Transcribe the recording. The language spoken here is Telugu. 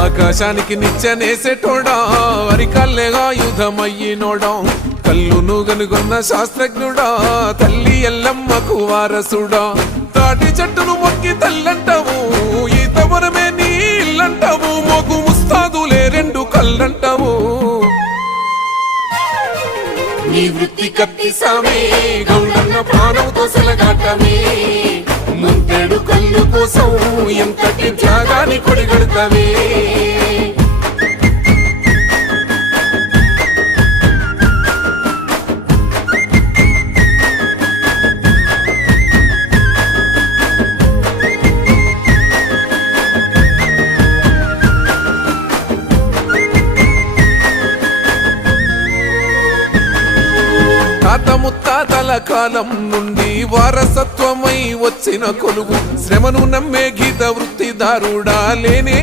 ఆకాశానికి నిచ్చెనేసేటోడా అరికల్లేగా యుధమయ్యినోడా కల్లును గనుగొన్న శాస్త్రజ్ఞుడా తల్లి ఎల్లమ్మకు వారసుడా తాటి చెట్టును మొక్కి తల్లంటావు ఈత వరమే నీ ఇల్లంటావు మొగు ముస్తాదులే రెండు కళ్ళంటావు నీ వృత్తి కత్తి సామే గౌడన్న ప్రాణంతో సెలగాటమే ముంతేడు కళ్ళు కోసం ఎంతటి త్యాగాన్ని కొడిగడతావే తాత ముత్తాతల కాలం నుండి వారసత్వమై వచ్చిన కొలువు శ్రమను నమ్మే గీత వృత్తిదారుడా లేనే